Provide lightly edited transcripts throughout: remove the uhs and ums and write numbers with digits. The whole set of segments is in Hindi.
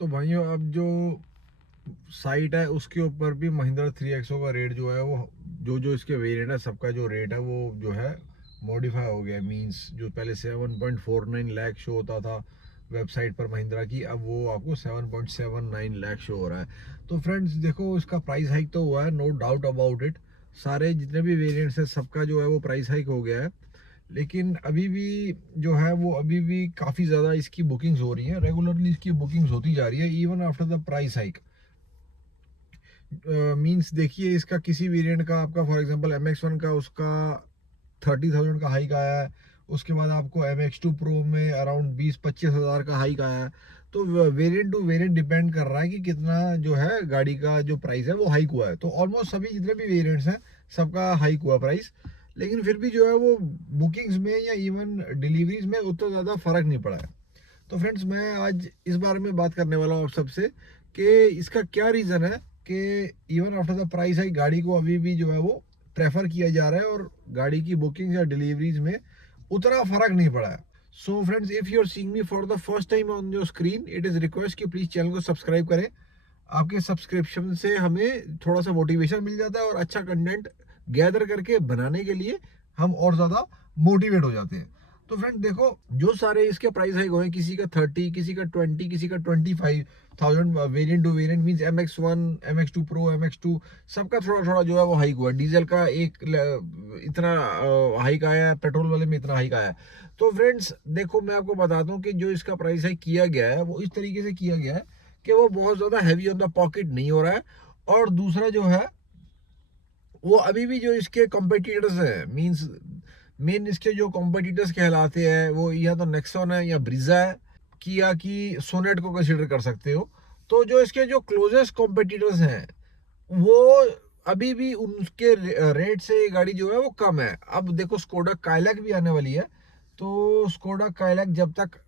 तो भाइयों अब जो साइट है उसके ऊपर भी महिंद्रा 3XO का रेट जो है वो जो जो इसके वेरिएंट है सबका जो रेट है वो जो है मॉडिफाई हो गया। मींस जो पहले 7.49 लाख शो होता था वेबसाइट पर महिंद्रा की, अब वो आपको 7.79 लाख शो हो रहा है। तो फ्रेंड्स देखो, इसका प्राइस हाइक तो हुआ है, नो डाउट अबाउट इट। सारे जितने भी वेरिएंट्स है सबका जो है वो प्राइस हाइक हो गया है, लेकिन अभी भी जो है वो अभी भी काफ़ी ज़्यादा इसकी बुकिंग्स हो रही हैं। रेगुलरली इसकी बुकिंग्स होती जा रही है even after the price hike. Means देखिए, इसका किसी वेरिएंट का आपका फॉर एग्जांपल MX1 का उसका 30,000 का हाइक आया है, उसके बाद आपको MX2 प्रो में अराउंड 20-25 हज़ार का हाइक आया है। तो वेरिएंट टू वेरिएंट डिपेंड कर रहा है कि कितना जो है गाड़ी का जो प्राइस है वो हाइक हुआ है। तो ऑलमोस्ट सभी जितने भी वेरिएंट्स हैं सबका हाइक हुआ प्राइस, लेकिन फिर भी जो है वो बुकिंग्स में या इवन डिलीवरीज में उतना ज़्यादा फर्क नहीं पड़ा है। तो फ्रेंड्स, मैं आज इस बारे में बात करने वाला हूँ आप सबसे कि इसका क्या रीज़न है कि even after the price hike गाड़ी को अभी भी जो है वो प्रेफर किया जा रहा है और गाड़ी की बुकिंग या डिलीवरीज में उतना फर्क नहीं पड़ा है। So friends, if you are seeing me for the first time on your screen, it is request कि प्लीज़ चैनल को सब्सक्राइब करें। आपके सब्सक्रिप्शन से हमें थोड़ा सा मोटिवेशन मिल जाता है और अच्छा कंटेंट गैदर करके बनाने के लिए हम और ज़्यादा मोटिवेट हो जाते हैं। तो फ्रेंड देखो, जो सारे इसके प्राइस हाइक हुए, किसी का 30, किसी का 20, किसी का 25,000, variant to variant means MX1, MX2 pro, MX2 सबका थोड़ा थोड़ा जो है वो हाइक हुआ। डीजल का इतना हाइक आया है, पेट्रोल वाले में इतना हाइक आया है। तो फ्रेंड्स देखो, मैं आपको बताता हूँ कि जो इसका प्राइस हाइक किया गया है वो इस तरीके से किया गया है कि वो बहुत ज़्यादा हैवी ऑन द पॉकेट नहीं हो रहा है। और दूसरा जो है वो अभी भी जो इसके कॉम्पिटिटर्स हैं, मींस मेन इसके जो कॉम्पिटिटर्स कहलाते हैं वो या तो नेक्सॉन है या ब्रीजा है, किया की सोनेट को कंसिडर कर सकते हो। तो जो इसके जो क्लोजेस्ट कॉम्पिटिटर्स हैं वो अभी भी उनके रेट से ये गाड़ी जो है वो कम है। अब देखो, स्कोडा काइलैक भी आने वाली है, तो स्कोडा काइलैक जब तक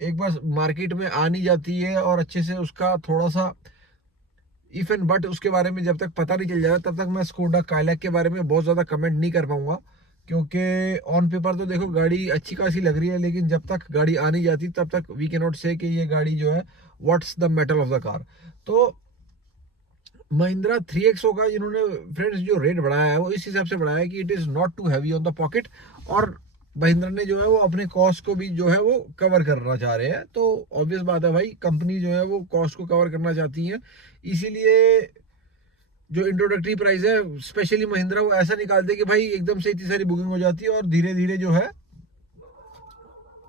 एक बार मार्केट में आ नहीं जाती है और अच्छे से उसका थोड़ा सा इफ एंड बट उसके बारे में जब तक पता नहीं चल जाएगा, तब तक मैं स्कोडा काइलैक के बारे में बहुत ज़्यादा कमेंट नहीं कर पाऊंगा। क्योंकि ऑन पेपर तो देखो गाड़ी अच्छी खासी लग रही है, लेकिन जब तक गाड़ी आ नहीं जाती तब तक वी कैन नॉट से कि ये गाड़ी जो है what's the metal of the car. तो महिंद्रा 3XO का इन्होंने फ्रेंड्स जो रेट बढ़ाया है वो इस हिसाब से बढ़ाया है कि it is not too heavy on the pocket, और महिंद्रा ने जो है वो अपने कॉस्ट को भी जो है वो कवर करना चाह रहे हैं। तो ऑब्वियस बात है भाई, कंपनी जो है वो कॉस्ट को कवर करना चाहती है, इसीलिए जो इंट्रोडक्टरी प्राइस है स्पेशली महिंद्रा वो ऐसा निकालते हैं कि भाई एकदम से इतनी सारी बुकिंग हो जाती है और धीरे धीरे जो है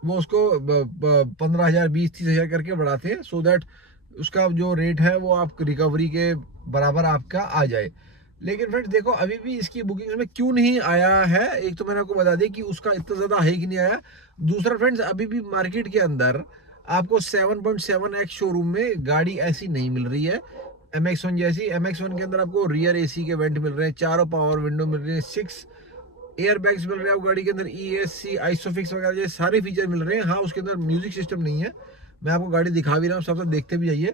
वो उसको 15,000, 20-30 हज़ार करके बढ़ाते हैं, सो दैट उसका जो रेट है वो आप रिकवरी के बराबर आपका आ जाए। लेकिन फ्रेंड्स देखो, अभी भी इसकी बुकिंग्स में क्यों नहीं आया है, एक तो मैंने आपको बता दिया कि उसका इतना ज़्यादा हाइक नहीं आया। दूसरा फ्रेंड्स, अभी भी मार्केट के अंदर आपको 7.7x शोरूम में गाड़ी ऐसी नहीं मिल रही है MX1 जैसी। MX1 के अंदर आपको रियर AC के वेंट मिल रहे हैं, चारों पावर विंडो मिल रही है, 6 एयर बैग्स मिल रहे हैं आपको गाड़ी के अंदर, ESC, आइसोफिक्स वगैरह जैसे सारे फीचर मिल रहे हैं। हाँ, उसके अंदर म्यूजिक सिस्टम नहीं है, मैं आपको गाड़ी दिखा भी रहा हूँ, सब सब देखते भी जाइए।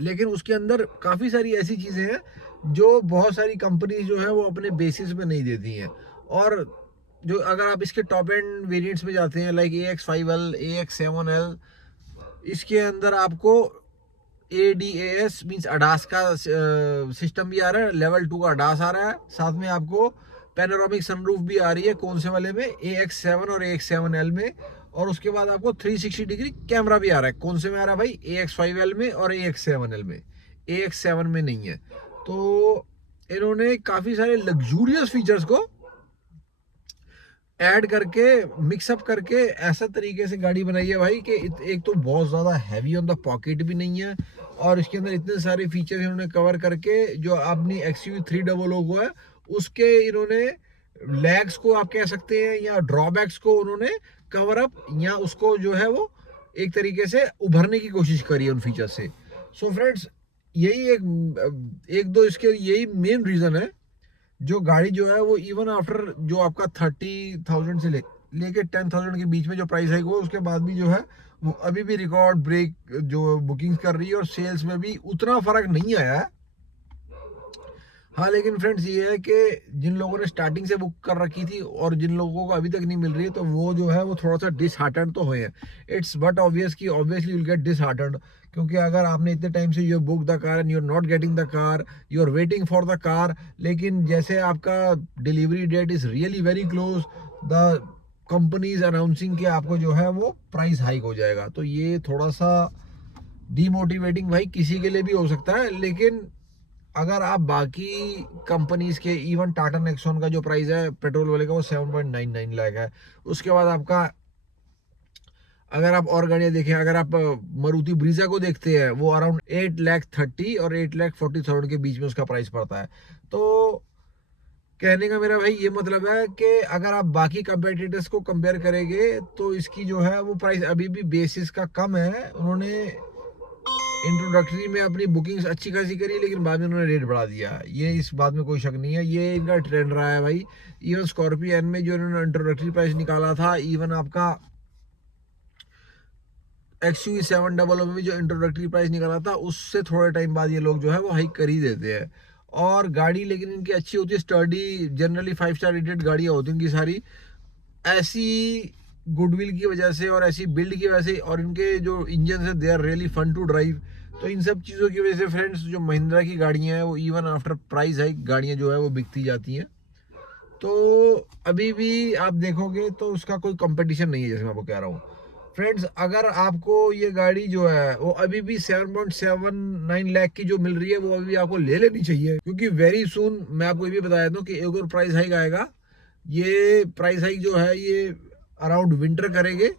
लेकिन उसके अंदर काफ़ी सारी ऐसी चीज़ें हैं जो बहुत सारी कंपनीज जो है वो अपने बेसिस पे नहीं देती हैं। और जो अगर आप इसके टॉप एंड वेरिएंट्स में जाते हैं लाइक AX5L, AX7L, इसके अंदर आपको ADAS मींस अडास का सिस्टम भी आ रहा है, लेवल 2 का अडास आ रहा है, साथ में आपको पैनोरामिक सनरूफ भी आ रही है कौन से वाले में, AX7 और AX7L में। और उसके बाद आपको 360 डिग्री कैमरा भी आ रहा है, कौन से में आ रहा है भाई, AX5L में और AX7L में, AX7 में नहीं है। तो इन्होंने काफ़ी सारे लग्जूरियस फीचर्स को ऐड करके मिक्सअप करके ऐसा तरीके से गाड़ी बनाई है भाई कि एक तो बहुत ज़्यादा हैवी ऑन द पॉकेट भी नहीं है, और इसके अंदर इतने सारे फीचर्स इन्होंने कवर करके जो अपनी XUV300 है उसके इन्होंने लैग्स को आप कह सकते हैं या ड्रॉबैक्स को उन्होंने कवर अप या उसको जो है वो एक तरीके से उभरने की कोशिश करी है उन फीचर से। सो फ्रेंड्स, यही एक दो इसके यही मेन रीज़न है जो गाड़ी जो है वो इवन आफ्टर जो आपका 30,000 से लेके 10,000 के बीच में जो प्राइस हाइक हुआ उसके बाद भी जो है वो अभी भी रिकॉर्ड ब्रेक जो बुकिंग्स कर रही है, और सेल्स में भी उतना फर्क नहीं आया है। हाँ, लेकिन फ्रेंड्स ये है कि जिन लोगों ने स्टार्टिंग से बुक कर रखी थी और जिन लोगों को अभी तक नहीं मिल रही है, तो वो जो है वो थोड़ा सा डिसहार्टेंड तो हुए हैं। इट्स बट ऑब्वियस कि ऑब्वियसली विल गेट डिसहार्टेंड क्योंकि अगर आपने इतने टाइम से you book the car and you are not getting the car, you are waiting for the car, लेकिन जैसे आपका delivery date is really very close, the company is announcing कि आपको जो है वो प्राइस हाइक हो जाएगा, तो ये थोड़ा सा डीमोटिवेटिंग भाई किसी के लिए भी हो सकता है। लेकिन अगर आप बाकी कंपनीज के, इवन टाटा नेक्सॉन का जो प्राइस है पेट्रोल वाले का वो 7.99 लाख है। उसके बाद आपका अगर आप और गाड़ियां देखें, अगर आप मारुति ब्रीजा को देखते हैं, वो अराउंड 8,30,000 और 8,40,000 के बीच में उसका प्राइस पड़ता है। तो कहने का मेरा भाई ये मतलब है कि अगर आप बाकी कंपेटिटर्स को कंपेयर करेंगे तो इसकी जो है वो प्राइस अभी भी बेसिस का कम है। उन्होंने इंट्रोडक्टरी में अपनी बुकिंग्स अच्छी खासी करी, लेकिन बाद में उन्होंने रेट बढ़ा दिया, ये इस बात में कोई शक नहीं है, ये इनका ट्रेंड रहा है भाई। इवन स्कॉर्पियो एन में जो इन्होंने इंट्रोडक्टरी प्राइस निकाला था, इवन आपका XUV 700 में भी जो इंट्रोडक्टरी प्राइस निकाला था, उससे थोड़े टाइम बाद ये लोग जो है वो हाइक कर ही देते हैं। और गाड़ी लेकिन इनकी अच्छी होती है, स्टर्डी, जनरली 5 स्टार रेटेड गाड़ियाँ होती हैं इनकी सारी, ऐसी गुडविल की वजह से और ऐसी बिल्ड की वजह से, और इनके जो इंजन है they are really fun to drive. तो इन सब चीज़ों की वजह से फ्रेंड्स, जो महिंद्रा की गाड़ियाँ हैं वो इवन आफ्टर प्राइस हाइक गाड़ियाँ जो है वो बिकती जाती हैं। तो अभी भी आप देखोगे तो उसका कोई कंपटीशन नहीं है, जैसे मैं आपको कह रहा हूँ फ्रेंड्स। अगर आपको ये गाड़ी जो है वो अभी भी 7.79 लाख की जो मिल रही है, वो अभी भी आपको ले लेनी चाहिए, क्योंकि वेरी सून मैं आपको ये भी बताया था कि एक और प्राइस हाइक आएगा। ये प्राइस हाइक जो है ये अराउंड विंटर करेंगे,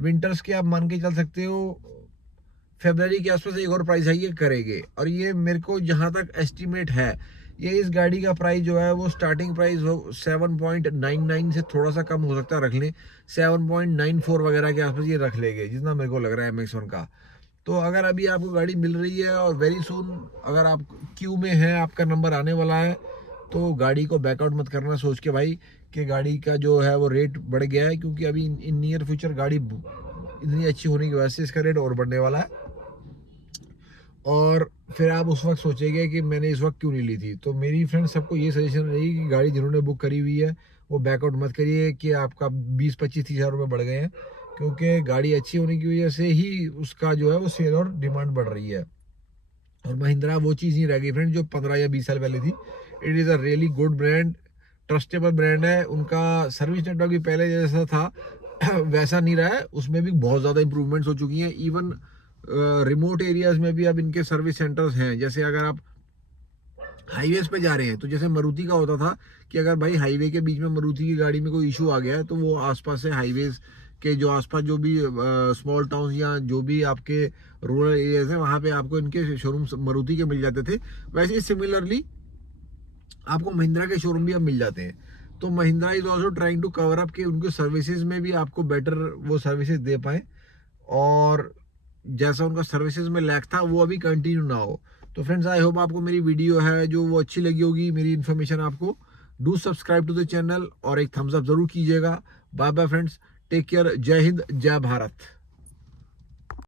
विंटर्स के आप मान के चल सकते हो फरवरी के आसपास एक और प्राइस हाइक ये करेंगे। और ये मेरे को जहाँ तक एस्टिमेट है, ये इस गाड़ी का प्राइस जो है वो स्टार्टिंग प्राइस 7.99 से थोड़ा सा कम हो सकता है, रख लें 7.94 वगैरह के आसपास ये रख लेंगे, जितना मेरे को लग रहा है MX1 का। तो अगर अभी आपको गाड़ी मिल रही है और वेरी सून अगर आप क्यू में है, आपका नंबर आने वाला है, तो गाड़ी को बैकआउट मत करना सोच के भाई कि गाड़ी का जो है वो रेट बढ़ गया है, क्योंकि अभी इन नियर फ्यूचर गाड़ी इतनी अच्छी होने की वजह से इसका रेट और बढ़ने वाला है। और फिर आप उस वक्त सोचेंगे कि मैंने इस वक्त क्यों नहीं ली थी। तो मेरी फ्रेंड सबको ये सजेशन रहेगी कि गाड़ी जिन्होंने बुक करी हुई है वो बैकआउट मत करिए कि आपका 20-25-30 हज़ार रुपये बढ़ गए हैं, क्योंकि गाड़ी अच्छी होने की वजह से ही उसका जो है वो सेल और डिमांड बढ़ रही है। और महिंद्रा वो चीज़ नहीं रह गई फ्रेंड जो 15 या 20 साल पहले थी। It is a really good brand, trustable brand है। उनका सर्विस नेटवर्क भी पहले जैसा था वैसा नहीं रहा है, उसमें भी बहुत ज़्यादा इंप्रूवमेंट्स हो चुकी हैं। इवन रिमोट एरियाज में भी अब इनके सर्विस सेंटर्स हैं। जैसे अगर आप हाईवेज पे जा रहे हैं, तो जैसे मारुति का होता था कि अगर भाई हाईवे के बीच में मारुति की गाड़ी में कोई इशू आ गया है, तो वो आसपास से हाईवेज के जो आसपास जो भी स्मॉल टाउन या जो भी आपके रूरल एरियाज हैं, वहाँ पे आपको इनके शोरूम मारुति के मिल जाते थे। वैसे ही सिमिलरली आपको महिंद्रा के शोरूम भी अब मिल जाते हैं। तो Mahindra is also trying to cover up कि उनके सर्विसेज में भी आपको बेटर वो सर्विसेज दे पाए, और जैसा उनका सर्विसेज में लैक था वो अभी कंटिन्यू ना हो। तो फ्रेंड्स, आई होप आपको मेरी वीडियो है जो वो अच्छी लगी होगी, मेरी इन्फॉर्मेशन आपको। Do subscribe to the channel और एक थम्स अप जरूर कीजिएगा। Bye bye friends, take care, जय हिंद, जय भारत।